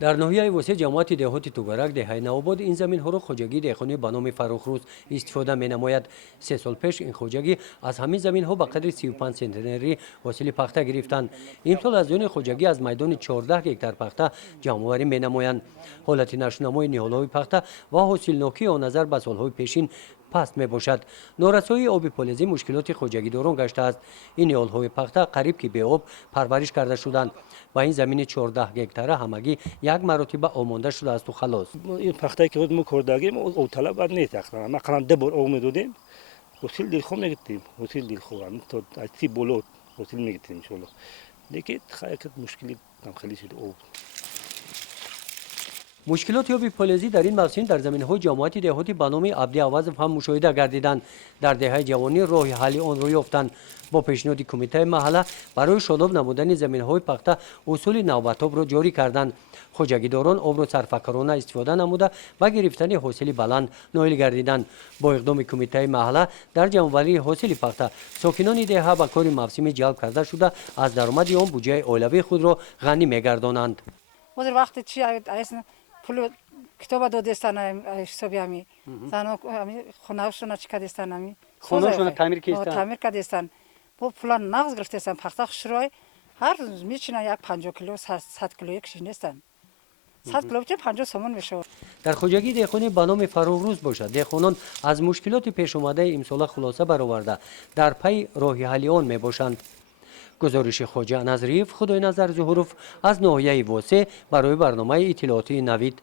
дар ноҳияи восеъ ҷамоати деҳоти тугарак деҳаи навобод ин заминҳоро хоҷагии дehqonӣ ба номи Фаррухрӯз истифода менамояд. 3 сол пеш ин хоҷагӣ аз ҳамин заминҳо ба қадри 35 центнерӣ ҳосили пахта гирифтанд. Имсол аз ёни хоҷагӣ аз майдони 14 гектар пахта ҷамъоварӣ менамоянд. ҳолати нашунамои ниҳолҳои пахта ва ҳосилнокии он назар ба солҳои пешин паст мебошад. норасоии оби полезӣ мушкилоти хоҷагидорон гаштааст. ин ниҳолҳои пахта қариб ки беоб парвариш карда шуданд. ба ин замини 14 гектара ҳамагӣ як маротиба омонда шудаасту халос. این پختایی که ما کردگیم او طلب بر نیست اصلا ما قلم ده بار آب میدادیم حاصل دلخو میگرفتیم حاصل دلخو هم تا از سی بلوت حاصل میگرفتیم ان شاء الله لیکن خیلی مشکلی هم خیلی شده آب مشکلات یابی پولزی در این موسم در زمین‌های جماعتی دهاتی به نام عبدی عوض هم مشاهده گردیدند. در دهه جوانی راه حل آن رو یافتند. با پیشنهاد کمیته محله برای شاداب نمودن زمین‌های پخته اصول نوبت‌آب را جاری کردند. خوجگیداران آب را صرفه‌کارانه استفاده نموده و گرفتن حاصل بلند نائل گردیدند. با اقدام کمیته محله در جمع‌آوری حاصل پخته ساکنان دهه به کار موسمی جلب کرده شده از درآمد آن بودجه اولوی خود را غنی می‌گردانند. وقتی چی پول کتاب دادستان حسابی همی زنها خونه‌شون چیکار دستن همی خونه‌شون تعمیر کردن تعمیر کردن با پول نقد گرفتن پخته شروع هر روز میچینن یک 50 کیلو 100 کیلو یک شینستن 100 کیلو چه 50 سومون میشه. در خوجگی دهقانی به نام فرخروز باشد. دهقانان از مشکلات پیش آمده امسال خلاصه برآورده در پی راه حل آن میباشند. گزارش خواجه نظریف خدای نظر ظهوروف از ناحیه واسه برای برنامه اطلاعاتی نوید.